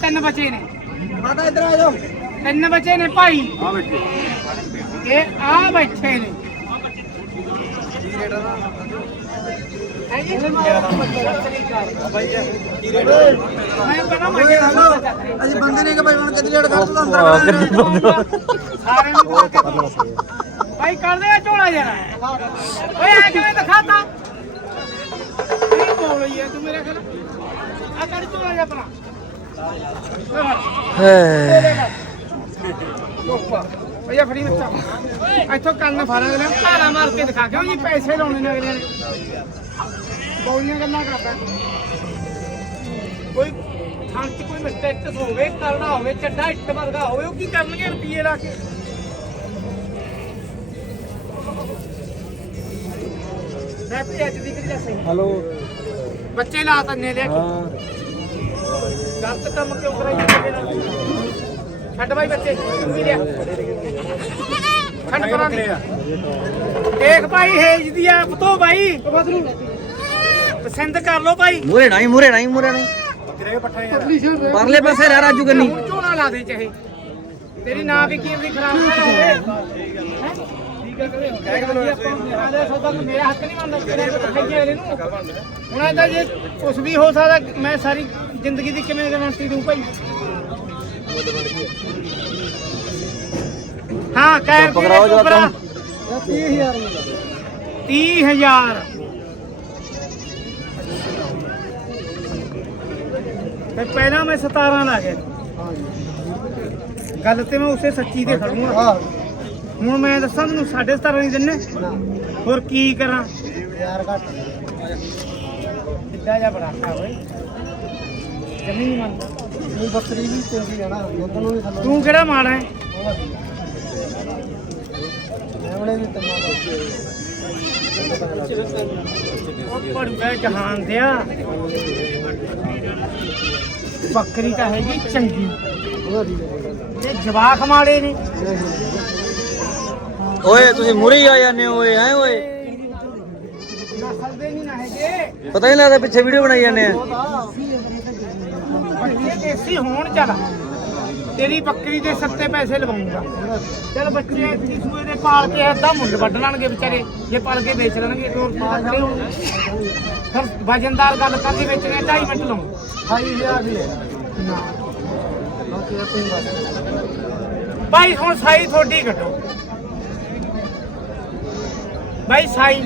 ਤਿੰਨ ਬੱਚੇ ਨੇ। ਮਾਤਾ ਇੱਧਰ ਆ ਜਾਓ। ਤਿੰਨ ਬੱਚੇ ਨੇ ਭਾਈ। ਆ ਬੈਠੇ। ਇਹ ਆ ਬੈਠੇ ਨੇ। ਹੈ ਜੀ? ਮੈਂ ਪਹਿਲਾਂ ਮੰਗੇ ਅਜੀ ਬੰਦੇ ਨੇ ਕਿ ਭਾਈ ਹੁਣ ਕਿੱਥੇ ਜੜ ਕੱਢ ਲਾ ਅੰਦਰ ਸਾਰੇ ਨੂੰ ਪਾ ਕੇ ਭਾਈ ਕਰ ਦੇ ਝੋਲਾ ਜਰਾ ਓਏ ਆ ਕਿਵੇਂ ਦਿਖਾਤਾ? ਕੀ ਬੋਲ ਰਹੀ ਹੈ ਤੂੰ ਮੇਰੇ ਖਿਆਲ ਆ ਕਰ ਝੋਲਾ ਜਾ ਆਪਣਾ ਭਈਆ ਫੜੀ ਬੱਚਾ। ਇੱਥੋਂ ਕੰਨ ਫਾੜਾ ਦੇ ਧਾਰਾ ਮਾਰ ਕੇ ਦਿਖਾ ਕਿਉਂ ਜੀ ਪੈਸੇ ਲਾਉਣੇ ਨੇ ਅਗਲੇ ਨੇ। ਬੋਲੀਆਂ ਗੱਲਾਂ ਕਰਦਾ। ਕੋਈ ਥਾਂ 'ਚ ਕੋਈ ਮਿਸਟੇਕ ਹੋਵੇ ਕਰਨਾ ਹੋਵੇ ਚੱਡਾ ਇੱਟ ਵਰਗਾ ਹੋਵੇ ਉਹ ਕੀ ਕਰਨਗੇ ਰੁਪਈਏ ਲਾ ਕੇ? ਮੈਂ ਵੀ ਅੱਜ ਦੀ ਕਿਹੜੀ ਸਹੀ ਹਲੋ ਬੱਚੇ ਲਾ ਤੰਨੇ ਲੈ ਕੇ। ਗਲਤ ਕੰਮ ਕਿਉਂ ਕਰਾਈ ਜਾਂਦੇ ਨੇ ਛੱਡ ਬਾਈ ਬੱਚੇ ਤੂੰ ਵੀ ਲਿਆ? ਛੱਡ ਪਰਾਂ ਦੀ। ਦੇਖ ਭਾਈ ਹੇਜ ਦੀ ਆ ਪਤੋ ਭਾਈ ਪਸੰਦ ਕਰ ਲੋ ਭਾਈ। ਮੂਰੇ ਨਹੀਂ ਮੂਰੇ ਨਹੀਂ ਮੂਰੇ ਨਹੀਂ। ਪਰਲੇ ਪਾਸੇ ਰਹਿ ਰਾਜੂ ਕੰਨੀ ਹੁਣ ਝੋਲਾ ਲਾ ਦੇ ਚਾਹੇ। ਤੇਰੀ ਨਾ ਵੀ ਕੀਮਤ ਖਰਾਬ ਨਾ ਹੋਵੇ। ਮੇਰਾ ਹੱਕ ਨਹੀਂ ਮੰਨਦਾ ਤੇਰੇ ਕੋਲ ਖਾਈਏ ਇਹਨੂੰ। ਹੁਣ ਇਹਦਾ ਜੇ ਕੁਝ ਵੀ ਹੋ ਸਕਦਾ ਮੈਂ ਸਾਰੀ ਜ਼ਿੰਦਗੀ ਦੀ ਕਿਵੇਂ ਗਾਰੰਟੀ ਦੂੰ ਭਾਈ? ਹਾਂ ਕਹਿ ਪਕੜਾਓ ਜਰਾ ਕੰਮ। 30000 30000 ਤੇ। ਪਹਿਲਾਂ ਮੈਂ 17 ਲਾ ਗਿਆ। ਗੱਲ ਤੇ ਮੈਂ ਉਸੇ ਸੱਚੀ ਤੇ ਖੜੂੰਗਾ। ਹਾਂ। ਹੁਣ ਮੈਂ ਦੱਸਾਂ ਤੈਨੂੰ 17.5 ਨਹੀਂ ਦਿੰਨੇ ਹੋਰ ਕੀ ਕਰਾਂ? ਯਾਰ ਘੱਟ ਕਿੱਡਾ ਜਾ ਬੜਾਕਾ ਓਏ ਜਮੀ ਨਹੀਂ ਮੰਨਦਾ। ਇਹ ਬੱਕਰੀ ਵੀ ਚੰਗੀ ਆ ਨਾ ਦੁੱਧ ਨੂੰ ਵੀ ਥੱਲੋਂ ਤੂੰ ਕਿਹੜਾ ਮਾੜਾ ਹੈ? ਐਵਲੇ ਵੀ ਤੰਨਾ ਉਹ ਪੜੂਗਾ ਜਹਾਨ ਦਿਆ। ਬੱਕਰੀ ਤਾਂ ਹੈਗੀ ਚੰਗੀ। ਤੇ ਜਵਾਕ ਮਾੜੇ ਨੇ। ਓਏ ਤੁਸੀਂ ਮੂਰੇ ਹੀ ਆ ਜਾਂਦੇ ਹੋ ਓਏ ਐ ਓਏ। ਨਾ ਪਤਾ ਹੀ ਨਹੀਂ ਲੱਗਦਾ ਪਿੱਛੇ ਵੀਡੀਓ ਬਣਾਈ ਜਾਂਦੇ ਆ। ਬੱਕਰੀ ਦੇਸੀ ਹੋਣ ਚੱਲ। ਤੇਰੀ ਬੱਕਰੀ ਦੇ ਸੱਤੇ ਪੈਸੇ ਲਵਾਉਂਗਾ। ਚਲ ਬੱਕਰੀ ਐਤਕੀ ਸੂਏ ਦੇ ਪਾਲ ਕੇ ਅੱਧਾ ਮੁੱਲ ਵੱਢ ਲੈਣਗੇ ਵਿਚਾਰੇ। ਜੇ ਪਾਲ ਕੇ ਵੇਚ ਲੈਣਗੇ ਦੋ ਰੁਪਏ ਖੜੇ ਹੋਣ ਫਿਰ ਵਜਨਦਾਰ ਗੱਲ ਕਰਕੇ ਵੇਚਣੇ 2.5 ਮਿੰਟ ਲਾਉਂ 28000 ਦੀ ਹੈ। ਬਾਕੀ ਆਪੇ ਹੀ ਬਸ ਭਾਈ ਹੁਣ ਸਾਈ ਤੁਹਾਡੀ ਕੱਢੋ। ਭਾਈ ਸਾਈ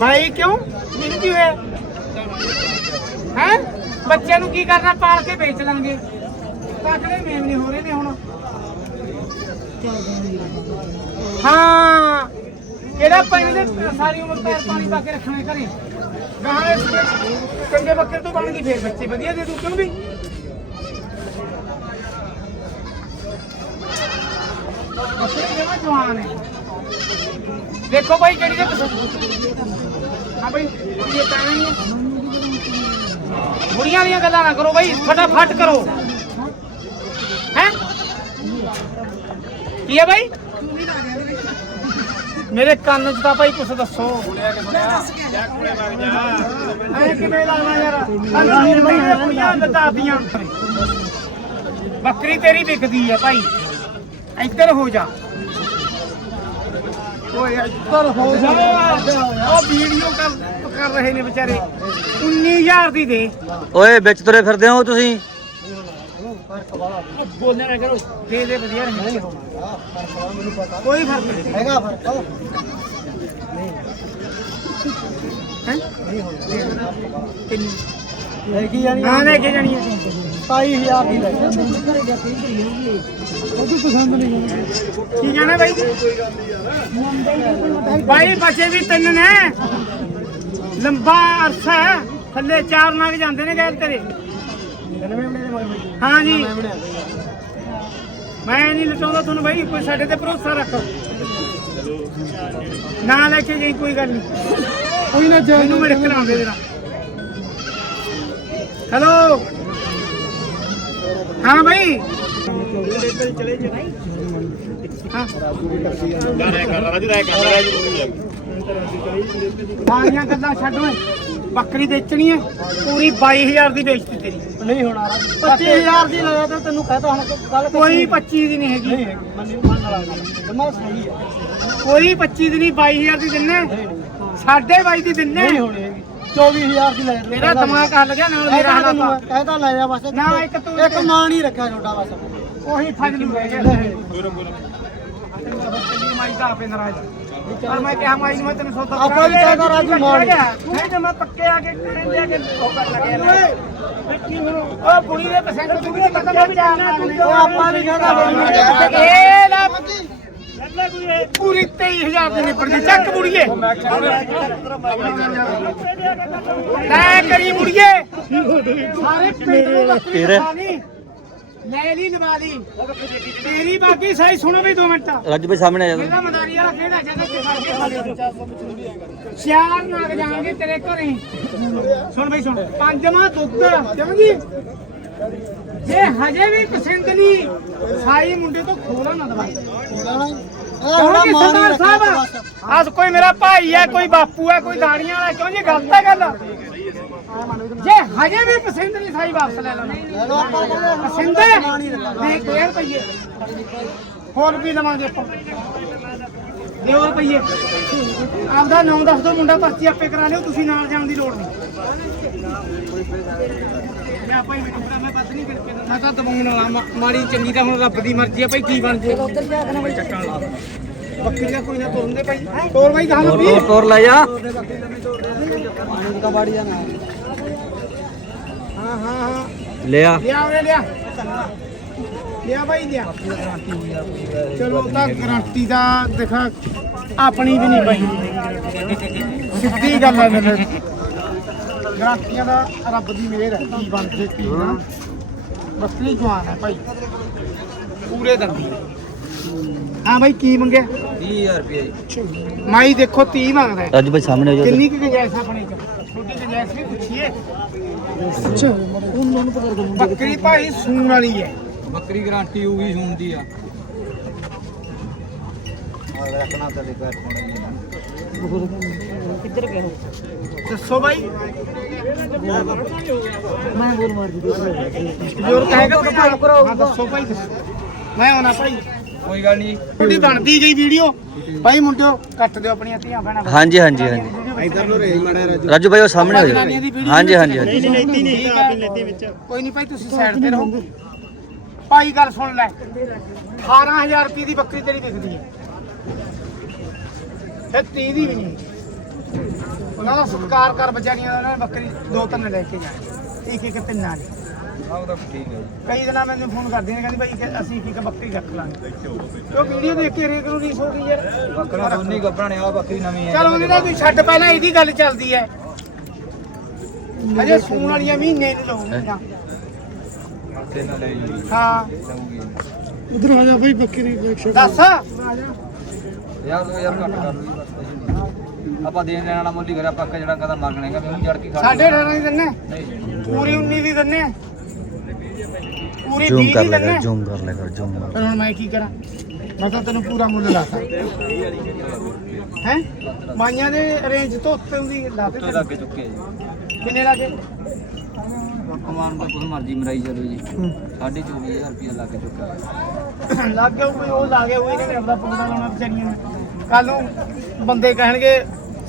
ਭਾਈ ਕਿਉਂ ਮੈਨੂੰ ਕੀ ਹੋਇਆ ਹੈ ਬੱਚਿਆਂ ਨੂੰ ਕੀ ਕਰਨਾ ਪਾਲ ਕੇ ਵੇਚ ਲਾਂਗੇ ਕਾਕੜੇ ਮੇਮ ਨਹੀਂ ਹੋ ਰਹੇ ਨੇ ਹੁਣ ਹਾਂ ਕਿਹੜਾ ਪਾਣੀ ਦੇ ਸਾਰੀ ਉਮਰ ਪੈਰ ਪਾਣੀ ਪਾ ਕੇ ਰੱਖਣੇ ਘਰੇ ਗਾਹਾਂ ਚੰਗੇ ਬੱਕਰੇ ਤੋਂ ਬਣ ਗਈ, ਫੇਰ ਬੱਚੇ ਵਧੀਆ ਦੇ ਦੂ, ਕਿਉਂ ਵੀ ਬੱਕਰੇ ਜਵਾਨ ਹੈ? ਦੇਖੋ ਭਾਈ ਕਿਹੜੀ ਦੇ ਹਾਂ ਭਾਈ, ਇਹ ਕਹਿਣਾ ਨਹੀਂ ਬੁੜੀਆਂ ਦੀਆਂ ਗੱਲਾਂ ਨਾ ਕਰੋ ਭਾਈ, ਫਟਾਫਟ ਕਰੋ। ਹੈ? ਕੀ ਹੈ ਭਾਈ? ਮੇਰੇ ਕੰਨ 'ਚ ਤਾਂ ਭਾਈ ਕੁਛ ਦੱਸੋ। ਐ ਕਿਵੇਂ ਲਾਣਾ ਯਾਰ? ਕੰਨ ਦੀਆਂ ਬੁੜੀਆਂ ਲਤਾਤੀਆਂ ਬੱਕਰੀ ਤੇਰੀ ਵਿਕਦੀ ਹੈ ਭਾਈ। ਇੱਧਰ ਹੋ ਜਾ। ਓਏ ਇੱਧਰ ਹੋ ਉਹ ਵੀਡੀਓ ਕਰ ਕਰ ਰਹੇ ਨੇ ਵਿਚਾਰੇ। 19000 ਦੀ ਦੇ। ਓਏ ਵਿੱਚ ਤੁਰੇ ਫਿਰਦੇ ਹੋ ਤੁਸੀਂ? ਬੋਲਣਾ ਨਾ ਕਰੋ। ਦੇ ਦੇ ਵਧੀਆ ਨਹੀਂ ਕੋਈ ਫ਼ਰਕ ਨਹੀਂ। ਹੈਗਾ ਫ਼ਰਕ। ਹੈ? ਨਹੀਂ ਹੋਣਾ। ਕਿੰਨੀ ਹੈਗੀ ਜਾਨੀ ਹਾਂ ਲੈ ਕੇ ਜਾਣੀ ਹੈ 27000 ਦੀ ਲੈ ਉਹ ਵੀ ਪਸੰਦ ਨਹੀਂ ਕੀ ਕਹਿਣਾ ਬਾਈ? ਬਾਈ ਬੱਚੇ ਵੀ ਤਿੰਨ ਨੇ। ਲੰਬਾ ਅਰਸਾ ਥੱਲੇ ਚਾਰ ਨਗ ਜਾਂਦੇ ਨੇ ਗੈਰ ਤੇਰੇ। ਹਾਂ ਜੀ। ਮੈਂ ਨਹੀਂ ਲਟਾਉਂਦਾ ਤੁਹਾਨੂੰ ਬਾਈ ਕੋਈ ਸਾਡੇ ਤੇ ਭਰੋਸਾ ਰੱਖ। ਨਾ ਲੈ ਕੇ ਜਾਈ ਕੋਈ ਗੱਲ ਨਹੀਂ। ਕੋਈ ਨਾ ਮੈਨੂੰ ਮੇਰੇ ਕਰਾਉਂਦੇ ਜਰਾ। ਹੈਲੋ ਹਾਂ ਬਾਈ। ਗੱਲਾਂ ਛੱਡ ਓਏ। ਬੱਕਰੀ ਵੇਚਣੀ ਹੈ ਪੂਰੀ 22000 ਦੀ ਵੇਚਤੀ ਤੇਰੀ। ਨਹੀਂ ਹੋਣਾ 25000 ਦੀ ਲਾਇਆ ਤਾਂ ਤੈਨੂੰ ਕਹਤਾ ਹੁਣ ਗੱਲ ਕੋਈ 25 ਦੀ ਨਹੀਂ ਹੈਗੀ। ਮੈਨੂੰ ਮੰਨ ਲਾ ਜਮਾ ਸਹੀ ਹੈ ਕੋਈ 25 ਦੀ ਨਹੀਂ 22000 ਦੀ ਦਿੰਨੇ। ਸਾਢੇ 22 ਦੀ ਦਿੰਨੇ। ਨਹੀਂ ਹੋਣੀ 24000 ਦੀ ਲੈ ਮੇਰਾ ਦਿਮਾਗ ਹੱਲ ਗਿਆ ਨਾਲ ਮੇਰਾ ਹਾਲਾਤ ਕਹਿਤਾ ਲੈ ਜਾ ਬਸ ਨਾ ਇੱਕ ਤੂੰ ਇੱਕ ਮਾਂ ਨਹੀਂ ਰੱਖਿਆ ਛੋਟਾ ਬਸ। ਉਹੀ ਫਜਲੂ ਰਹਿ ਗਿਆ। ਚੱਲੀ ਮਾਈ ਦਾ ਆਪੇ ਨਾਰਾਜ਼ ਪਰ ਮੈਂ ਕਿਹਾ ਮਾਈ ਨੂੰ ਮੈਂ ਤੈਨੂੰ ਸੌਦਾ ਆਪਾਂ ਵੀ ਕਹਿੰਦਾ ਰਾਜੂ ਮੋੜ ਨਹੀਂ ਤੇ ਮੈਂ ਪੱਕੇ ਆ ਕੇ ਕਹਿੰਦੇ ਆ ਕਿ ਉਹ ਕਰ ਲੱਗਿਆ ਉਹ ਬੁੜੀ ਦੇ ਪਸੰਦ ਤੂੰ ਵੀ ਤਾਂ ਕਦਮ ਲੱਗ ਜਾਣਾ ਉਹ ਆਪਾਂ ਵੀ ਕਹਿੰਦਾ ਇਹ ਲੈ ਪੂਰੀ 23000 ਦੀ ਨਿਪੜ ਗਈ ਚੱਕ ਬੁੜੀਏ। ਲੈ ਕਰੀ ਬੁੜੀਏ। ਸਾਰੇ ਪਿੰਡ ਨੂੰ ਬੱਕਰੀ ਖਾ ਲਈ ਲੈ ਲਈ ਲਵਾ ਲਈ। ਤੇਰੀ ਬਾਕੀ ਸਹੀ ਸੁਣੋ ਵੀ 2 ਮਿੰਟ। ਰਾਜੂ ਭਾਈ ਸਾਹਮਣੇ ਆ ਜਾ। ਮੇਰਾ ਮਦਾਰੀ ਵਾਲਾ ਕਿਹੜਾ ਜਗ੍ਹਾ ਤੇ ਚਾਰ ਨਾਗ ਜਾਣਗੇ ਤੇਰੇ ਘਰੇ। ਸੁਣ ਬਈ ਸੁਣ। ਪੰਜਵਾਂ ਦੁੱਧ। ਕਿਉਂ ਜੀ ਹਜੇ ਵੀ ਪਸੰਦ ਨਹੀਂ ਸਾਈ ਮੁੰਡੇ ਤੋਂ ਖੋਲਾ ਨਾ ਦਵਾਈ। ਸਰਦਾਰ ਸਾਹਿਬ? ਕੋਈ ਮੇਰਾ ਭਾਈ ਹੈ ਕੋਈ ਬਾਪੂ ਹੈ ਕੋਈ ਦਾੜੀਆਂ ਵਾਲਾ ਕਿਉਂ ਜੀ ਗਲਤ ਹੈ ਗੱਲ? ਜੇ ਹਜੇ ਵੀ ਪਸੰਦ ਨਹੀਂ ਸਾਈ ਵਾਪਸ ਲੈ ਲਓ ਪਸੰਦ ਹੈ? ਨਹੀਂ ਕੋਈ ਰੁਪਈਏ। ਹੋਰ ਵੀ ਲਵਾਂਗੇ ਆਪਾਂ? ਦਿਓ ਰੁਪਈਏ। ਆਪਦਾ ਨਾਮ ਦੱਸ ਦਿਓ ਮੁੰਡਾ ਪਰਚੀ ਆਪੇ ਕਰਾ ਲਿਓ ਤੁਸੀਂ ਨਾਲ ਜਾਣ ਦੀ ਲੋੜ ਨਹੀਂ। ਮੈਂ ਪਤਾ ਨਹੀਂ ਕਰਕੇ ਮੈਂ ਤਾਂ ਵਾਲਾ ਮਾੜੀ ਚੰਗੀ ਤਾਂ ਹੁਣ ਰੱਬ ਦੀ ਮਰਜ਼ੀ ਹੈ ਭਾਈ ਕੀ ਬਣ ਜੇ ਉਧਰ ਜਾ ਕੇ ਨਾ ਭਾਈ ਚੱਟਾਂ ਲਾ ਬੱਕਰੀਆਂ ਕੋਈ ਨਾ ਤੋਰਨਦੇ ਭਾਈ। ਤੋਰ ਭਾਈ ਕਹਾਂ ਲੱਭੀ। ਤੋਰ ਲੈ ਜਾ। ਹਾਂ ਹਾਂ ਹਾਂ। ਲਿਆ। ਲਿਆ ਉਹਨੇ ਲਿਆ। ਲਿਆ ਭਾਈ ਲਿਆ। ਚਲੋ ਤਾਂ ਗਰੰਟੀ ਦਾ ਦੇਖਾ। ਆਪਣੀ ਵੀ ਨਹੀਂ ਪਈ ਸਿੱਧੀ ਗੱਲ ਹੈ ਮੇਰੇ ਗਰੰਟੀਆਂ ਦਾ ਰੱਬ ਦੀ ਮਿਹਰ ਹੈ ਕੀ ਬਣ ਜੇ ਕੀ ਨਾ। ਬੱਕਰੀ ਜਵਾਨ ਹੈ ਭਾਈ। ਪੂਰੇ ਦੰਦੀ ਹਾਂ ਭਾਈ ਕੀ ਮੰਗਿਆ? 20000 ਰੁਪਏ ਮਾਈ ਦੇਖੋ 30 ਮੰਗਦਾ ਹੈ। ਰਾਜੂ ਭਾਈ ਸਾਹਮਣੇ ਆ ਜਾ ਕਿੰਨੀ ਕੁ ਗੁੰਜਾਇਸ਼ ਆ ਆਪਣੇ ਚ? ਛੋਟੀ ਗੁੰਜਾਇਸ਼ ਵੀ ਪੁੱਛੀਏ। ਅੱਛਾ ਉਹਨਾਂ ਨੂੰ ਪਤਾ ਬੱਕਰੀ ਭਾਈ ਸੂਣ ਵਾਲੀ ਹੈ। ਬੱਕਰੀ ਗਾਰੰਟੀ ਹੋਊਗੀ ਹੁੰਦੀ ਆ। ਦੱਸੋ ਭਾਈ ਮੈਂ ਬੋਲ ਮਾਰ ਦਿੱਤੀ। ਜੋਰ ਕਹੇਗਾ ਤਾਂ ਭਾਈ ਕਰੋ ਹਾਂ ਦੱਸੋ ਭਾਈ ਦੱਸੋ। ਮੈਂ ਆਉਣਾ ਭਾਈ। ਕੋਈ ਗੱਲ ਨਹੀਂ। ਤੁਹਾਡੀ ਬਣਦੀ ਗਈ ਵੀਡੀਓ। ਭਾਈ ਮੁੰਡਿਓ ਕੱਟ ਦਿਓ ਆਪਣੀਆਂ ਧੀਆਂ ਭੈਣਾਂ। ਹਾਂਜੀ ਹਾਂਜੀ ਹਾਂਜੀ। ਇਧਰ ਨੂੰ ਰੇ ਮੜਾ ਰਾਜੂ ਭਾਈ ਉਹ ਸਾਹਮਣੇ ਆ ਵੀਡੀਓ ਹਾਂਜੀ ਹਾਂਜੀ ਹਾਂਜੀ। ਲੈਤੀ ਨਹੀਂ ਆਪ ਹੀ ਲੈਤੀ ਵਿੱਚ ਕੋਈ ਨਹੀਂ ਭਾਈ ਤੁਸੀਂ ਸਾਈਡ ਤੇ ਰਹੋ। ਭਾਈ ਗੱਲ ਸੁਣ ਲੈ। 18000 ਰੁਪਏ ਦੀ ਬੱਕਰੀ ਤੇਰੀ ਵਿਕਦੀ ਹੈ। ਇਹ 30 ਦੀ ਵੀ ਨਹੀਂ। ਉਹਨਾਂ ਦਾ ਸਤਿਕਾਰ ਕਰ ਵਿਚਾਰੀਆਂ ਦਾ, ਉਹਨਾਂ ਨੇ ਬੱਕਰੀ ਦੋ ਤਿੰਨ ਲੈ ਕੇ ਜਾਣੀ। ਇੱਕ ਇੱਕ ਤਿੰਨਾਂ ਹੈ। ਕਈ ਦਿਨਾਂ ਮੈਨੂੰ ਫੋਨ ਕਰਦੀਆਂ ਨੇ ਕਹਿੰਦੀ ਭਾਈ ਕਿ ਅਸੀਂ ਇੱਕ ਇੱਕ ਬੱਕਰੀ ਰੱਖ ਲਾਂਗੇ। ਕਿਉਂ ਵੀਡੀਓ ਦੇਖ ਕੇ ਰੇਕ ਨੂੰ ਨਹੀਂ ਸੋ ਗਈ ਯਾਰ ਬੱਕਰਾ ਦੋਨੀ ਗੱਬਰਾਂ ਨੇ ਆ ਬੱਕਰੀ ਨਵੀਂ ਹੈ। ਚਲ ਉਹਦੇ ਨਾਲ ਤੂੰ ਛੱਡ ਪਹਿਲਾਂ ਇਹਦੀ ਗੱਲ ਚੱਲਦੀ ਹੈ। ਹਜੇ ਸੂਣ ਵਾਲੀਆਂ ਮਹੀਨੇ ਨੂੰ ਲਊਗਾ ਤੇ ਨਾ ਲੈ ਜੀ ਹਾਂ। ਉਧਰ ਆ ਜਾ ਭਾਈ ਬੱਕਰੀ ਦੱਸ। ਯਾਰ ਯਾਰ ਘੱਟ ਕਰ ਲਓ ਆਪਾਂ ਦੇਣ ਲੈਣ ਵਾਲਾ ਮੁੱਲ ਹੀ ਕਰਿਆ ਪੱਕਾ ਜਿਹੜਾ ਕਦਾ ਮੰਗਣਾ ਹੈਗਾ ਮੈਨੂੰ ਜੜ ਕੇ ਖਾ ਸਾਢੇ 18 ਦੀ ਦਿੰਨੇ। ਪੂਰੀ 19 ਦੀ ਦਿੰਨੇ। ਪੂਰੀ 20 ਜ਼ੂਮ ਕਰ ਦੀ ਲੈ ਦਿੰਨੇ। ਕਰ ਜ਼ੂਮ ਕਰ ਲੈ ਕਰ ਜ਼ੂਮ ਕਰ। ਫਿਰ ਹੁਣ ਮੈਂ ਕੀ ਕਰਾਂ? ਮੈਂ ਤਾਂ ਤੈਨੂੰ ਪੂਰਾ ਮੁੱਲ ਲਾਤਾ। ਹੈ? ਮਾਈਆਂ ਦੇ ਰੇਂਜ ਤੋਂ ਉੱਤੇ ਉਹਦੀ ਲਾਤੇ ਤੋਂ ਲੱਗ ਚੁੱਕੇ ਜੀ। ਕਿੰਨੇ ਲਾਗੇ? ਕਮਾਨ ਦਾ ਕੁਝ ਮਰਜ਼ੀ ਮਰਾਈ ਚਲੋ ਜੀ। 24000 ਰੁਪਏ ਲੱਗ ਚੁੱਕਾ ਲੱਗ ਗਿਆ ਕੋਈ ਉਹ ਲਾ ਗਿਆ ਉਹ ਇਹਨੇ ਆਪਦਾ ਪੰਗਾ ਲਾਉਣਾ ਵਿਚਾਰੀਆਂ ਨੇ। ਕੱਲ ਨੂੰ ਬੰਦੇ ਕਹਿਣਗੇ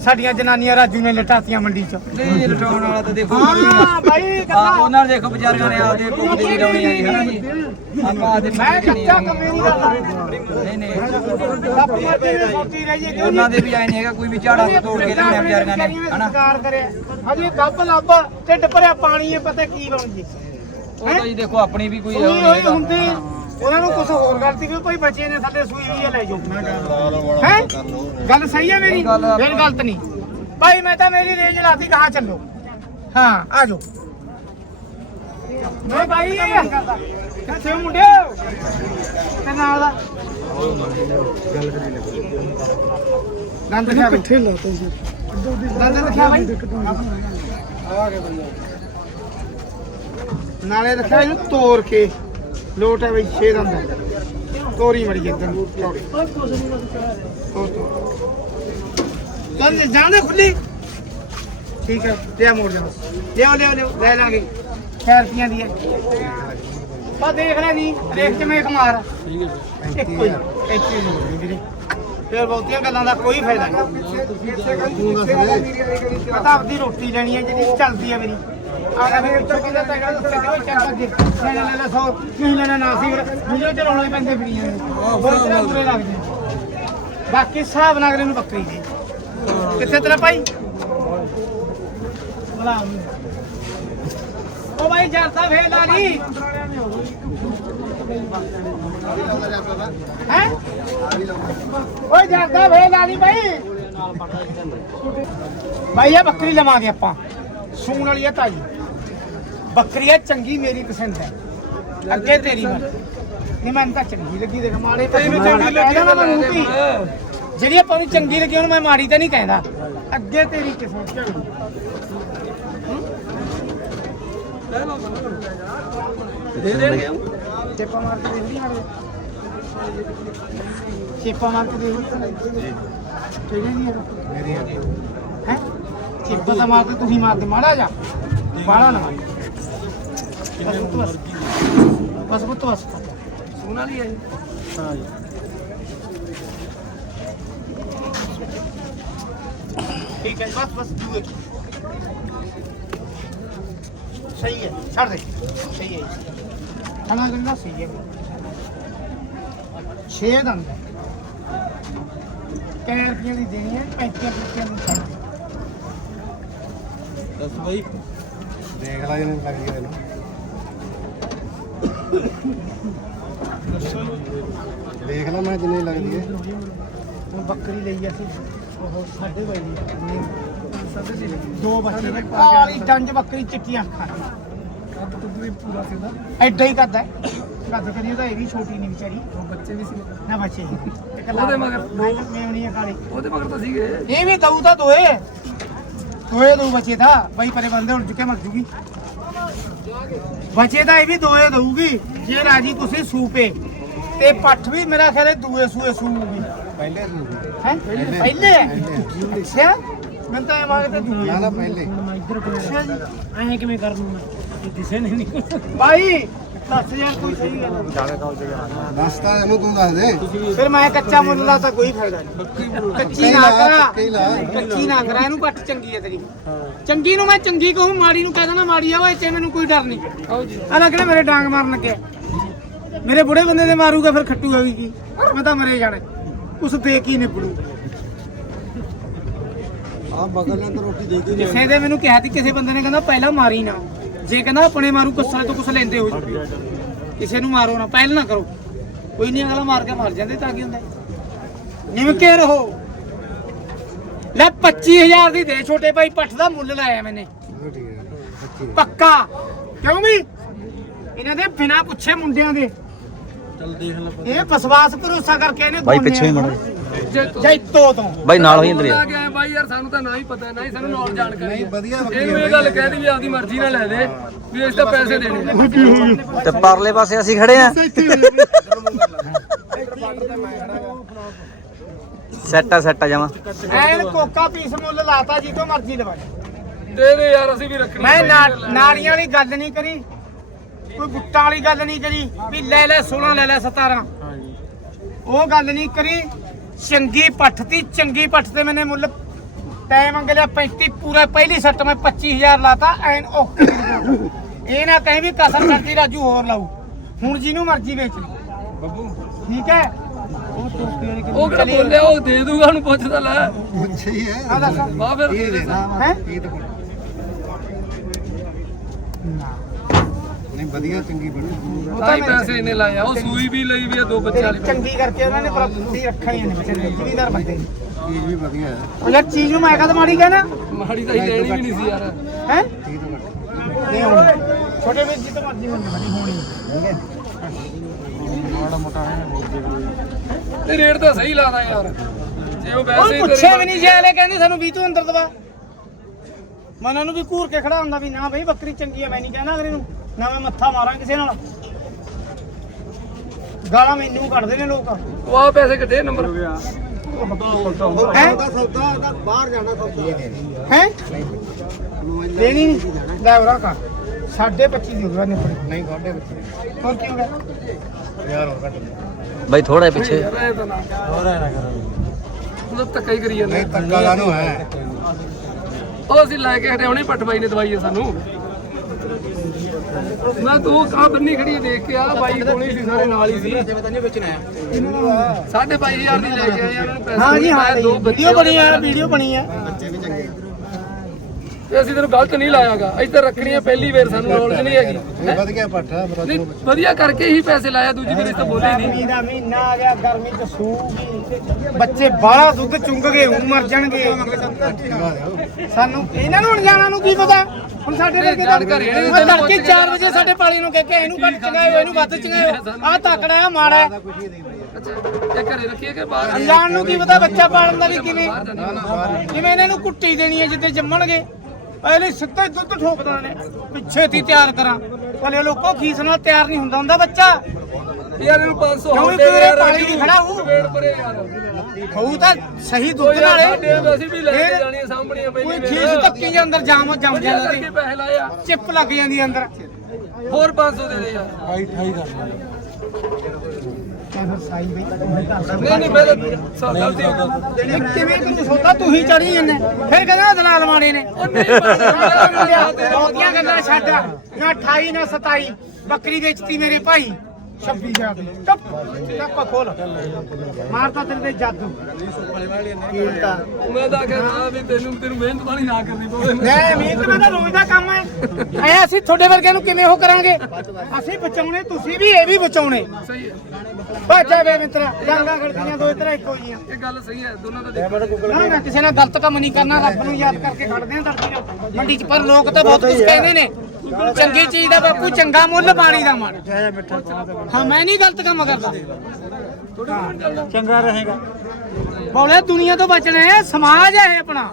ਸਾਡੀਆਂ ਜਨਾਨੀਆਂ ਰਾਜੂ ਨੇ ਲਟਾਤੀਆਂ ਮੰਡੀ ਚ। ਨਹੀਂ ਲਟਾਉਣ ਵਾਲਾ ਤਾਂ ਦੇਖੋ ਹਾਂ ਬਾਈ ਕੱਲਾ ਉਹਨਾਂ ਨੇ ਦੇਖੋ ਵਿਚਾਰਿਆਂ ਨੇ ਆਪਦੇ ਪੁੱਤ ਦੀ ਲਾਉਣੀ ਹੈ ਹਨਾ ਜੀ। ਆਪਾਂ ਆਪਦੇ ਮੈਂ ਕੱਚਾ ਕੰਮੇ ਦੀ ਗੱਲ ਨਹੀਂ ਨਹੀਂ। ਸੋਚੀ ਰਹੀਏ ਕਿਉਂ ਉਹਨਾਂ ਦੇ ਵੀ ਆਏ ਨਹੀਂ ਹੈਗਾ ਕੋਈ ਵੀ ਝਾੜਾ ਤੋੜ ਕੇ ਲਿਆਉਣੇ ਵਿਚਾਰੀਆਂ ਨੇ ਹਨਾ? ਸਰਕਾਰ ਕਰਿਆ। ਹਜੇ ਗੱਬ ਲੱਭ ਢਿੱਡ ਭਰਿਆ ਪਾਣੀ ਹੈ ਪਤਾ ਕੀ ਬਣ ਜੀ ਉਹ ਤਾਂ ਜੀ ਦੇਖੋ ਆਪਣੀ ਵੀ ਕੋਈ ਹੁੰਦੀ। ਉਹਨਾਂ ਨੂੰ ਕੁਝ ਹੋਰ ਗਲਤੀ ਵੀ ਭਾਈ ਬੱਚੇ ਨੇ ਥੱਲੇ ਸੂਈ ਵੀ ਹੈ ਲੈ ਜਾਓ। ਹੈ? ਗੱਲ ਸਹੀ ਹੈ ਮੇਰੀ? ਫਿਰ ਗਲਤ ਨਹੀਂ। ਭਾਈ ਮੈਂ ਤਾਂ ਮੇਰੀ ਰੇਂਜ ਲਾਤੀ ਕਹਾਂ ਚੱਲੋ। ਹਾਂ ਆ ਜਾਓ। ਮੈਂ ਭਾਈ ਕਿੱਥੇ ਮੁੰਡੇ ਤੇ ਨਾਲ ਦਾ ਦੰਦ ਦਿਖਾ ਕਿੱਥੇ ਲਾਤਾ ਸੀ? ਦੰਦ ਦਿਖਾ ਭਾਈ। ਨਾਲੇ ਰੱਖਿਆ ਇਹਨੂੰ ਤੋੜ ਕੇ। ਲੋਟ ਹੈ ਬਈ 6 ਦੰਦ ਤੋਰੀ ਮੜੀ ਇੱਧਰ ਚੌੜੀ ਤੋੜ ਤੋੜ ਚੱਲ ਜਾਂਦੇ ਖੁੱਲੀ। ਠੀਕ ਹੈ ਲਿਆ ਮੋੜ ਜਾ। ਬਸ ਲਿਆਓ ਲਿਆਓ ਲਿਆਓ ਲੈ ਲਾਂਗੇ। ਰੁਪਈਆਂ ਦੀ ਹੈ। ਦੇਖ ਲੈ ਜੀ ਰੇਖ ਚ ਮੇਖ ਮਾਰ ਠੀਕ ਹੈ ਇੱਕੋ ਹੀ ਇੱਥੇ ਨਹੀਂ ਵੀਰੇ। ਫਿਰ ਬਹੁਤੀਆਂ ਗੱਲਾਂ ਦਾ ਕੋਈ ਫਾਇਦਾ ਨਹੀਂ। ਪਤਾ ਆਪਦੀ ਰੋਟੀ ਲੈਣੀ ਹੈ ਜਿਹੜੀ ਚੱਲਦੀ ਹੈ ਮੇਰੀ। ਆਹ ਫਿਰ ਉੱਤਰ ਕੇ ਤਗੜਾ ਦੱਸਿਆ ਕਿ ਚੱਲ ਅੱਗੇ ਲੈਣਾ ਲੈਣਾ 100 ਨਹੀਂ ਲੈਣਾ ਨਾ ਸੀ ਵੀਡੀਓ ਚਲਾਉਣੇ ਪੈਂਦੇ ਫਰੀਆਂ ਨੇ ਬਹੁਤ ਬੁਰੇ ਲੱਗਦੇ ਬਾਕੀ ਹਿਸਾਬ ਨਾਲ ਅਗਲੇ ਨੂੰ ਬੱਕਰੀ ਦੇ। ਕਿੱਥੇ ਤੇਰਾ ਭਾਈ? ਬੁਲਾ ਉਹ ਭਾਈ ਜਰਦਾ ਫੇਲ ਆ ਨਹੀਂ ਹੈ? ਓਏ ਜਰਦਾ ਫੇਲ ਨਹੀਂ ਭਾਈ ਭਾਈ ਇਹ ਬੱਕਰੀ ਲਵਾਂਗੇ ਆਪਾਂ। ਸੂਣ ਵਾਲੀ ਹੈ ਤਾਈ ਬੱਕਰੀ ਹੈ ਚੰਗੀ ਮੇਰੀ ਪਸੰਦ ਹੈ। ਅੱਗੇ ਤੇਰੀ ਨਹੀਂ ਮੈਨੂੰ ਤਾਂ ਚੰਗੀ ਲੱਗੀ ਦੇਖ ਮਾੜੇ ਤੈਨੂੰ ਚੰਗੀ ਲੱਗੀ ਨਾ ਮੈਂ ਮੂੰਹ ਜਿਹੜੀ ਆਪਾਂ ਨੂੰ ਚੰਗੀ ਲੱਗੀ ਉਹਨੂੰ ਮੈਂ ਮਾੜੀ ਤਾਂ ਨਹੀਂ ਕਹਿੰਦਾ। ਅੱਗੇ ਤੇਰੀ ਕਿਸਮਤ ਚੰਗੀ। ਦੇ ਚੇਪਾ ਮਾਰ ਕੇ ਦੇਖ ਲਈ ਮਾੜੇ ਚੇਪਾ ਮਾਰ ਕੇ ਦੇਖ ਲਈ ਕਿਹੜੀ ਦੀ ਹੈ ਚੇਪਾ ਤਾਂ ਮਾਰ ਕੇ ਤੁਸੀਂ ਮਾਰਦੇ ਮਾੜਾ ਜਾ। ਬਾੜਾ ਨਾ ਮਾਰ ਬਸ ਪੁੱਤ ਬਸ ਬਸ ਪੁੱਤ ਬਸ ਸੂਣ ਵਾਲੀ ਹੈ ਹਾਂ ਜੀ ਠੀਕ ਹੈ ਬਸ ਬਸ ਦੂਏ ਸਹੀ ਹੈ ਛੱਡ ਦੇ ਸਹੀ ਹੈ ਖਾਣਾ ਗੰਗਾ ਸਹੀ ਹੈ ਛੇ ਦੰਦ ਹੈ ਕੈ ਰੁਪਈਆਂ ਦੀ ਦੇਣੀ ਹੈ 35 ਰੁਪਈਆਂ ਦੀ ਛੱਡ ਦੇ ਦੱਸ ਬਾਈ ਦੇਖ ਲੈ ਜਿਹਨੂੰ ਲੱਗ ਗਿਆ ਤੈਨੂੰ ਦੇਖ ਲੈ ਮੈਂ ਜਿੰਨੀ ਲੱਗਦੀ ਹੈ। ਹੁਣ ਬੱਕਰੀ ਲਈ ਅਸੀਂ ਉਹ ਸਾਡੇ ਬਾਈ ਦੀ ਦੋ ਬੱਚੇ ਨੇ। ਕਾਲੀ ਡੰਜ ਬੱਕਰੀ ਚਿੱਟੀਆਂ ਅੱਖਾਂ ਕੱਦ ਕੁੱਦ ਵੀ ਪੂਰਾ ਸੀਦਾ ਐਡਾ ਹੀ ਕੱਦ ਹੈ। ਕੱਦ ਕਰੀ ਤਾਂ ਇਹ ਵੀ ਛੋਟੀ ਨਹੀਂ ਵਿਚਾਰੀ। ਉਹ ਬੱਚੇ ਵੀ ਸੀ। ਨਾ ਬੱਚੇ। ਉਹਦੇ ਮਗਰ ਮੇਵਣੀ ਕਾਲੀ। ਉਹਦੇ ਮਗਰ ਤਾਂ ਸੀਗੇ। ਇਹ ਵੀ ਦਊ ਤਾਂ ਦੋਏ। ਦੋਏ ਦੋ ਬੱਚੇ ਦਾ ਬਾਈ ਪਰੇ ਬੰਦੇ ਹੁਣ ਚੁੱਕੇ ਮਰ ਜੂਗੀ। ਬੱਚੇ ਦਾ ਇਹ ਵੀ ਦੋਏ ਦਊਗੀ। ਜੇ ਰਾਜੀ ਤੁਸੀਂ ਸੂਪੇ। ਤੇ ਪੱਠ ਵੀ ਮੇਰਾ ਖਿਆਲ ਹੈ ਦੂਏ ਸੂਏ ਸੂਗੀ ਪਹਿਲੇ ਹੈ? ਪਹਿਲੇ ਅੱਛਾ? ਮੈਂ ਤਾਂ ਇਹ ਮਾਗੇ ਤੇ ਦੂਏ ਨਾ ਨਾ ਪਹਿਲੇ। ਅੱਛਾ ਜੀ। ਐਂ ਕਿਵੇਂ ਕਰ ਦੂੰ ਮੈਂ? ਇਹ ਦਿਸੇ ਨਹੀਂ ਬਾਈ ਦੱਸ ਯਾਰ ਕੋਈ ਸਹੀ ਗੱਲ। ਦੱਸ ਤਾਂ ਇਹਨੂੰ ਤੂੰ ਦੱਸ ਦੇ। ਫਿਰ ਮੈਂ ਕੱਚਾ ਮੁੱਲ ਲਾ ਤਾਂ ਕੋਈ ਫਾਇਦਾ ਨਹੀਂ। ਕੱਚੀ ਨਾ ਕਰਾ। ਕੱਚੀ ਲਾ। ਕੱਚੀ ਨਾ ਕਰਾ। ਇਹਨੂੰ ਪੱਟ ਚੰਗੀ ਹੈ ਤੇਰੀ। ਚੰਗੀ ਨੂੰ ਮੈਂ ਚੰਗੀ ਕਹੂੰ ਮਾੜੀ ਨੂੰ ਕਹਿ ਦੇਣਾ ਮਾੜੀ ਆ ਓਏ ਤੇ ਮੈਨੂੰ ਕੋਈ ਡਰ ਨਹੀਂ। ਆ ਲੱਗਣਾ ਮੇਰੇ ਡਾਂਗ ਮਾਰਨ ਲੱਗਿਆ ਮੇਰੇ ਬੁੜੇ ਬੰਦੇ ਦੇ ਮਾਰੂਗਾ ਫਿਰ ਖੱਟੂਗਾ ਵੀ ਕੀ? ਮੈਂ ਤਾਂ ਮਰੇ ਜਾਣਾ। ਉਸ ਦੇ ਕੀ ਨਿਬੜੂ? ਆ ਬਗਲ ਨੇ ਤਾਂ ਰੋਟੀ ਦੇ ਕੇ ਕਿਸੇ ਦੇ ਮੈਨੂੰ ਕਿਹਾ ਸੀ ਕਿਸੇ ਬੰਦੇ ਨੇ ਕਹਿੰਦਾ ਪਹਿਲਾਂ ਮਾਰੀ ਨਾ। ਜੇ ਕਹਿੰਦਾ ਆਪਣੇ ਮਾਰੂ ਕੁੱਸਲੇ ਤੋਂ ਕੁਛ ਲੈਂਦੇ ਹੋ। ਕਿਸੇ ਨੂੰ ਮਾਰੋ ਨਾ ਪਹਿਲ ਨਾ ਕਰੋ। ਕੋਈ ਨਹੀਂ ਅਗਲਾ ਮਾਰ ਕੇ ਮਰ ਜਾਂਦੇ ਤਾਂ ਕੀ ਹੁੰਦਾ? ਨਿਮਕੇ ਰਹੋ। ਲੈ 25000 ਦੀ ਦੇ ਛੋਟੇ ਭਾਈ ਪੱਠ ਦਾ ਮੁੱਲ ਲਾਇਆ ਮੈਨੇ। ਪੱਕਾ। ਕਿਉਂ ਵੀ? ਇਹਨਾਂ ਦੇ ਬਿਨਾ ਪੁੱਛੇ ਮੁੰਡਿਆਂ ਦੇ। ਚੱਲ ਦੇਖ ਲੈ ਇਹ ਵਿਸ਼ਵਾਸ ਭਰੋਸਾ ਕਰਕੇ ਇਹਨੇ ਬਾਈ ਪਿੱਛੇ ਹੀ ਮੜਾ ਜੈਤੋ ਤੋਂ ਬਾਈ ਨਾਲ ਹੋਈ ਅੰਦਰ ਯਾਰ ਗਿਆ ਬਾਈ ਯਾਰ ਸਾਨੂੰ ਤਾਂ ਨਾ ਹੀ ਪਤਾ ਨਾ ਹੀ ਸਾਨੂੰ ਨੌਲੇਜ ਜਾਣਕਾਰੀ ਨਹੀਂ ਵਧੀਆ ਇਹਨੂੰ ਇਹ ਗੱਲ ਕਹਿ ਦੀ ਵੀ ਆਪਦੀ ਮਰਜ਼ੀ ਨਾਲ ਲੈ ਲੈ ਵੀ ਇਸ ਤਾਂ ਪੈਸੇ ਦੇਣੇ ਤੇ ਪਰਲੇ ਪਾਸੇ ਅਸੀਂ ਖੜੇ ਆ। ਸੈੱਟ ਆ ਸੈੱਟ ਆ ਜਾਵਾਂ ਐਨ ਕੋਕਾ ਪੀਸ ਮੁੱਲ ਲਾਤਾ ਜੀ ਤੋਂ ਮਰਜ਼ੀ ਲਵਾ ਦੇ ਦੇ ਯਾਰ ਅਸੀਂ ਵੀ ਰੱਖਣੀ ਮੈਂ ਨਾ- ਨਾਲੀਆਂ ਵਾਲੀ ਗੱਲ ਨਹੀਂ ਕਰੀ। ਕੋਈ ਗੁੱਟਾਂ ਵਾਲੀ ਗੱਲ ਨਹੀਂ ਕਰੀ ਵੀ ਲੈ ਲੈ 16 ਲੈ ਲੈ 17 ਉਹ ਗੱਲ ਨਹੀਂ ਕਰੀ। ਚੰਗੀ ਪੱਠ ਤੀ ਚੰਗੀ ਪੱਠ ਤੇ ਮੈਨੇ ਮੁੱਲ ਟਾਈਮ ਮੰਗ ਲਿਆ 35 ਪੂਰਾ ਪਹਿਲੀ ਸੱਟ ਮੈਂ 25000 ਲਾਤਾ ਐਨ ਓਕੇ। ਇਹ ਨਾ ਕਹੀਂ ਵੀ ਕਸਰ ਕਰਤੀ ਰਾਜੂ ਹੋਰ ਲਾਊ। ਹੁਣ ਜਿਹਨੂੰ ਮਰਜ਼ੀ ਵੇਚ ਲਈ ਬੱਬੂ ਠੀਕ ਹੈ? ਉਹ ਕਿਹੜਾ ਬੋਲਿਆ ਉਹ ਦੇ ਦੂਗਾ ਉਹਨੂੰ ਪੁੱਛਦਾ ਲੈ। ਅੱਛਾ ਹੀ। ਹੈ ਆ ਦੱਸ। ਬਾ ਫਿਰ ਇਹ ਦੇ ਨਾ ਹੈ? ਇਹ ਤਾਂ ਵਧੀਆ ਚੰਗੀ ਬਣੀ। ਤਾਂ ਹੀ ਪੈਸੇ ਇੰਨੇ ਲਾਏ ਆ ਉਹ ਸੂਈ ਵੀ ਲਈ ਵੀ ਆ ਦੋ ਬੱਚੇ ਵਾਲੀ ਚੰਗੀ ਕਰਕੇ ਉਹਨਾਂ ਨੇ ਪ੍ਰਾਪਤੀ ਰੱਖਣੀ ਨੇ ਬੱਚੇ ਨੇ ਜ਼ਿਮੀਦਾਰ ਬੰਦੇ। ਨੇ ਚੀਜ਼ ਵੀ ਵਧੀਆ ਹੈ। ਉਹ ਯਾਰ ਚੀਜ਼ ਨੂੰ ਮੈਂ ਕਦ ਮਾੜੀ ਕਹਿਣਾ? ਮਾੜੀ ਤਾਂ ਹੀ ਲੈਣੀ ਵੀ ਨਹੀਂ ਸੀ ਯਾਰ। ਹੈ? ਠੀਕ ਤਾਂ ਨਹੀਂ ਹੋਣੀ। ਛੋਟੇ ਵੀਰ ਜੀ ਤੋਂ ਮਰਜ਼ੀ ਹੋਣੀ। ਬਣੀ ਹੋਣੀ ਮਾੜਾ ਮੋਟਾ ਹੈ ਤੇ ਰੇਟ ਤਾਂ ਸਹੀ ਲਾਦਾ ਯਾਰ। ਜੇ ਉਹ ਵੈਸੇ ਉਹ ਹੀ ਪੁੱਛੇ ਵੀ ਨਹੀਂ ਜਾਲੇ ਕਹਿੰਦੇ ਸਾਨੂੰ 20 ਤੋਂ ਅੰਦਰ ਦਵਾ। ਮੈਂ ਉਹਨਾਂ ਨੂੰ ਵੀ ਘੂਰ ਕੇ ਖੜਾ ਹੁੰਦਾ ਵੀ ਨਾ ਬਈ ਬੱਕਰੀ ਚੰਗੀ ਹੈ ਮੈਂ ਨਹੀਂ ਕਹਿੰਦਾ ਅਗਲੇ ਨੂੰ। ਨਾ ਮੈਂ ਮੱਥਾ ਮਾਰਾਂ ਕਿਸੇ ਨਾਲ। ਗਾਲਾਂ ਮੈਨੂੰ ਕੱਢਦੇ ਨੇ ਲੋਕ। ਉਹ ਆ ਪੈਸੇ ਕੱਢੇ ਨੰਬਰ? ਹੈ? ਬਾਹਰ ਜਾਣਾ ਹੈ? ਦੇਣੀ ਨਹੀਂ। ਲੈ ਉਰਾ ਕਰ ਸਾਢੇ 25 ਦੀ ਹੋਊਗਾ ਨਿਪੜੀ ਨਹੀਂ ਸਾਢੇ 25 ਹੋਰ ਕੀ ਹੋਗਾ ਯਾਰ ਹੋਰ ਘੱਟ ਬਾਈ ਥੋੜਾ ਪਿੱਛੇ। ਉਹ ਧੱਕਾ ਹੀ ਕਰੀ ਜਾਂਦੇ ਨਹੀਂ ਤੱਕਾ ਕਾਨੂੰ ਹੈ? ਉਹ ਅਸੀਂ ਲੈ ਕੇ ਹਟੇ ਹੁਣੇ ਪੱਟ ਬਾਈ ਨੇ ਦਵਾਈ ਹੈ ਸਾਨੂੰ। ਮੈਂ ਤੂੰ ਕਾ ਬੰਨੀ ਖੜੀ ਦੇਖ ਕੇ ਆ ਬਾਈ ਕੋਲੇ ਸੀ ਸਾਰੇ ਨਾਲ ਹੀ ਸੀ। ਸਾਢੇ ਬਾਈ ਹਜ਼ਾਰ ਦੀ ਲੈ ਕੇ ਆਏ ਆ, ਉਹਨਾਂ ਨੂੰ ਪੈਸੇ ਹਾਂ ਜੀ ਹਾਂ ਦੋ ਵੀਡੀਓ ਬਣੀ ਹੈ ਵੀਡੀਓ ਬਣੀ ਹੈ ਤੇ ਅਸੀਂ ਤੈਨੂੰ ਗਲਤ ਨਹੀਂ ਲਾਇਆਗਾ। ਇੱਥੇ ਰੱਖਣੀ ਆ ਪਹਿਲੀ ਵਾਰ ਸਾਨੂੰ ਨੌਲੇਜ ਨਹੀਂ ਹੈਗੀ। ਹੈਂ? ਵਧ ਗਿਆ ਪੱਠਾ ਨਹੀਂ ਵਧੀਆ ਕਰਕੇ ਹੀ ਪੈਸੇ ਲਾਇਆ ਦੂਜੀ ਵਾਰੀ ਤਾਂ ਬੋਲੇ ਨਹੀਂ। ਦਾ ਮਹੀਨਾ ਆ ਗਿਆ ਗਰਮੀ ਚ ਸੂਗੀ। ਬੱਚੇ ਬਾਹਲਾ ਦੁੱਧ ਚੁੰਗ ਗਏ ਹੁਣ ਮਰ ਜਾਣਗੇ। ਸਾਨੂੰ ਇਹਨਾਂ ਨੂੰ ਅਣਜਾਣਾ ਨੂੰ ਕੀ ਪਤਾ? ਹੁਣ ਸਾਡੇ ਵਰਗੇ ਤਾਂ ਘਰੇ ਨੇ ਮੈਂ ਤੜਕੇ 4 ਵਜੇ ਸਾਡੇ ਪਾਲੀ ਨੂੰ ਕਹਿ ਕੇ ਇਹਨੂੰ ਘੱਟ ਚੰਗਾਇਓ ਇਹਨੂੰ ਵੱਧ ਚੰਗਾਇਓ। ਆਹ ਤਕੜਾ ਆ ਮਾੜਾ। ਹੈ। ਅੱਛਾ ਇਹ ਘਰੇ ਰੱਖੀਏ ਕਿ ਬਾਹਰ? ਅਣਜਾਣ ਨੂੰ ਕੀ ਪਤਾ ਬੱਚਾ ਪਾਲਣ ਦਾ ਵੀ ਕਿਵੇਂ? ਕਿਵੇਂ ਇਹਨਾਂ ਨੂੰ ਕੁੱਟੀ ਦੇਣੀ ਹੈ ਜਿੱਦੇ ਜੰਮਣਗੇ? ਪਹਿਲੇ ਸਿੱਧਾ ਹੀ ਦੁੱਧ ਠੋਕਦਾ ਨੇ। ਪਿੱਛੇ ਤੀ ਤਿਆਰ ਕਰਾਂ। ਭਲੇ ਲੋਕੋ ਖੀਸ ਨਾਲ ਤਿਆਰ ਨਹੀਂ ਹੁੰਦਾ ਹੁੰਦਾ ਬੱਚਾ? ਯਾਰ ਇਹਨੂੰ 500 ਕਿਉਂ ਹੋਰ ਵੀ ਦੇ ਤੇਰੇ ਯਾਰ? ਪਾਲੀ ਨਹੀਂ ਖੜਾ ਹੋਊ? ਵੇੜ ਪਰੇ ਯਾਰ। ਹੋਊ ਤਾਂ ਸਹੀ ਉਹ ਦੁੱਧ ਯਾਰ ਨਾਲੇ। ਸਾਡੇ ਅਸੀਂ ਵੀ ਲੈ ਕੇ ਫਿਰ ਜਾਣੀ ਆ ਸਾਹਮਣੇ ਪਹਿਲੀ ਕੋਈ ਵੇਰ। ਖੀਸ ਧੱਕੀ ਜਾਂ ਅੰਦਰ ਜਾਮ ਜੰਮ ਵਧੀਆ ਜਾਂਦਾ ਕਰਕੇ ਪੈਸੇ ਲਾਏ ਆ। ਤੇ ਚਿੱਪ ਲੱਗ ਜਾਂਦੀ ਅੰਦਰ। ਹੋਰ 500 ਦੇ ਦੇ ਯਾਰ। ਫਿਰ ਸਾਈ ਬਈ ਨਹੀਂ ਨਹੀਂ, ਮੈਂ ਤਾਂ ਸੌ ਕਿਵੇਂ ਤੂੰ ਸੌਦਾ ਤੂੰ ਹੀ ਚੜੀ ਜੰਨੇ ਫਿਰ ਕਹਿੰਦਾ ਦਲਾਲ ਮਾੜੇ ਨੇ। ਬਹੁਤੀਆਂ ਗੱਲਾਂ ਛੱਡ ਨਾ 28 ਨਾ 27 ਬੱਕਰੀ ਵੇਚਤੀ ਮੇਰੇ ਭਾਈ। 26000 ਦੀ। ਚੁੱਪ। ਚੱਪ ਖੋਲ। ਮਾਰਦਾ ਤੇਰੇ ਤੇ ਜਾਦੂ। ਕੀਲਤਾ ਮੈਂ ਤਾਂ ਕਹਿੰਦਾ ਵੀ ਤੈਨੂੰ ਤੈਨੂੰ ਮਿਹਨਤ ਵਾਲੀ ਨਾ ਕਰਨੀ ਪਵੇ। ਨਹੀਂ ਮਿਹਨਤ ਮੈਂ ਤਾਂ ਰੋਜ਼ ਦਾ ਕੰਮ ਹੈ ਐ ਅਸੀਂ ਤੁਹਾਡੇ ਵਰਗਿਆਂ ਨੂੰ ਕਿਵੇਂ ਉਹ ਕਰਾਂਗੇ? ਅਸੀਂ ਬਚਾਉਣੇ ਤੁਸੀਂ ਵੀ ਇਹ ਵੀ ਬਚਾਉਣੇ। ਸਹੀ ਹੈ। ਬਾਜਾ ਵੇ ਮਿੱਤਰਾ ਜਾਂਗਾ ਗਲਤੀਆਂ ਦੋ ਤਰ੍ਹਾਂ ਇੱਕੋ ਜੀਆਂ। ਇਹ ਗੱਲ ਸਹੀ ਹੈ ਦੋਨਾਂ ਦਾ ਦੇਖੋ। ਨਾ ਨਾ ਕਿਸੇ ਨਾਲ ਗਲਤ ਕੰਮ ਨਹੀਂ ਕਰਨਾ ਰੱਬ ਨੂੰ ਯਾਦ ਕਰਕੇ ਖੜਦੇ ਆ ਧਰਤੀ ਤੇ ਮੰਡੀ 'ਚ ਪਰ ਲੋਕ ਤਾਂ ਬਹੁਤ ਕੁਝ ਕਹਿੰਦੇ ਨੇ। ਚੰਗੀ ਚੀਜ਼ ਦਾ ਬਾਪੂ ਚੰਗਾ ਮੁੱਲ ਪਾਣੀ ਦਾ ਮਣ ਹਾਂ ਮੈਂ ਨਹੀਂ ਗਲਤ ਕੰਮ ਕਰਦਾ। ਚੰਗਾ ਰਹੇਗਾ। ਬੋਲੇ ਦੁਨੀਆ ਤੋਂ ਬਚਣਾ ਹੈ ਸਮਾਜ ਹੈ ਇਹ ਆਪਣਾ।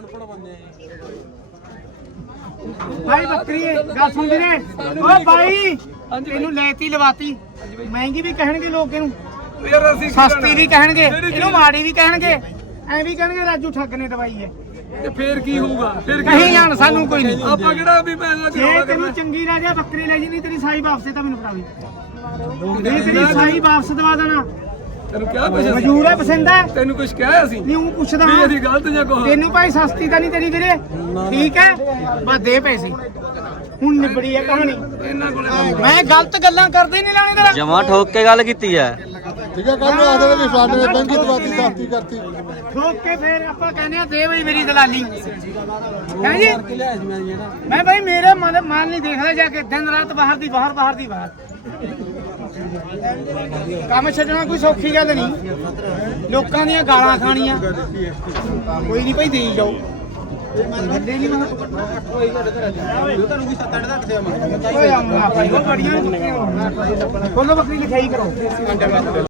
ਭਾਈ ਬੱਕਰੀ ਗੱਲ ਸੁਣਦੇ ਨੇ ਓ ਭਾਈ ਇਹਨੂੰ ਲੈਤੀ ਲਵਾਤੀ। ਮਹਿੰਗੀ ਵੀ ਕਹਿਣਗੇ ਲੋਕ ਇਹਨੂੰ। ਯਾਰ ਅਸੀਂ ਕੀ ਸਸਤੀ? ਵੀ ਕਹਿਣਗੇ ਇਹਨੂੰ ਮਾੜੀ ਵੀ ਕਹਿਣਗੇ। ਐ ਵੀ ਕਹਿਣਗੇ ਰਾਜੂ ਠੱਗ ਨੇ ਦਵਾਈ ਹੈ। ਤੇ ਫੇਰ ਕੀ ਹੋਊਗਾ? ਫੇਰ ਕੀ ਕਹੀਂ ਜਾਣ ਸਾਨੂੰ ਕੋਈ ਨਹੀਂ। ਆਪਾਂ ਕਿਹੜਾ ਵੀ ਪੈਸਾ ਜੇ ਤੈਨੂੰ ਚੰਗੀ ਰਾਜਾ ਬੱਕਰੀ ਲੈ ਜੀ ਨਹੀਂ ਤੇਰੀ ਸਾਈ ਵਾਪਸ ਤਾਂ ਮੈਨੂੰ ਫੜਾ ਦੇ ਨਹੀਂ ਤੇਰੀ ਸਾਈ ਵਾਪਸ ਦਵਾ ਦੇਣਾ। ਤੈਨੂੰ ਕਿਹਾ ਅਸੀਂ? ਮਜੂਰ ਹੈ ਪਸੰਦ ਹੈ। ਤੈਨੂੰ ਕੁਝ ਕਿਹਾ ਅਸੀਂ? ਨਹੀਂ ਉਹ ਪੁੱਛਦਾ ਵੀ ਹਾਂ। ਅਸੀਂ ਗਲਤ ਜਾਂ ਕੋ ਤੈਨੂੰ ਭਾਈ ਸਸਤੀ ਤਾਂ ਨਹੀਂ ਤੇਰੀ ਵੀਰੇ। ਠੀਕ ਹੈ? ਬਸ ਦੇ ਪੈਸੇ। ਹੁਣ ਨਿਬੜੀ ਹੈ ਕਹਾਣੀ। ਇਹਨਾਂ ਕੋਲੇ ਮੈਂ ਗਲਤ ਗੱਲਾਂ ਕਰਦੇ ਨਹੀਂ ਲਾਣੇ ਤੇਰਾ। ਜਮਾ ਠੋਕ ਕੇ ਗੱਲ ਕੀਤੀ ਐ ਠੀਕ ਹੈ ਕੱਲ ਨੂੰ ਆਦੇ ਵੀ ਸਾਡੇ ਨੇ ਬੈਂਕੀ ਦਵਾਤੀ ਸਾਫਤੀ ਕਰਤੀ। ਠੋਕ ਕੇ ਫਿਰ ਆਪਾਂ ਕਹਿੰਦੇ ਆ, ਦੇ ਬਈ ਮੇਰੀ ਦਲਾਲੀ। ਹੈ ਜੀ? ਮੈਂ ਭਾਈ ਮੇਰੇ ਮਨ ਮਨ ਨਹੀਂ ਦੇਖਦਾ ਜਾ ਕੇ ਦਿਨ ਰਾਤ ਬਾਹਰ ਦੀ ਬਾਹਰ ਬਾਹਰ ਦੀ ਬਾਹਰ। ਕੰਮ ਛੱਡਣਾ ਕੋਈ ਸੌਖੀ ਗੱਲ ਨਹੀਂ। ਲੋਕਾਂ ਦੀਆਂ ਗਾਲਾਂ ਖਾਣੀਆਂ। ਕੋਈ ਨਹੀਂ ਭਾਈ ਦੇਈ ਜਾਓ। ਗੱਲੇ ਨਹੀਂ ਮੈਂ ਓਏ ਅੰਮਾ ਭਾਈ, ਉਹ ਬੜੀਆਂ ਬੱਕਰੀਆਂ ਬੱਕਰੀ, ਲਿਖਾਈ ਕਰੋ।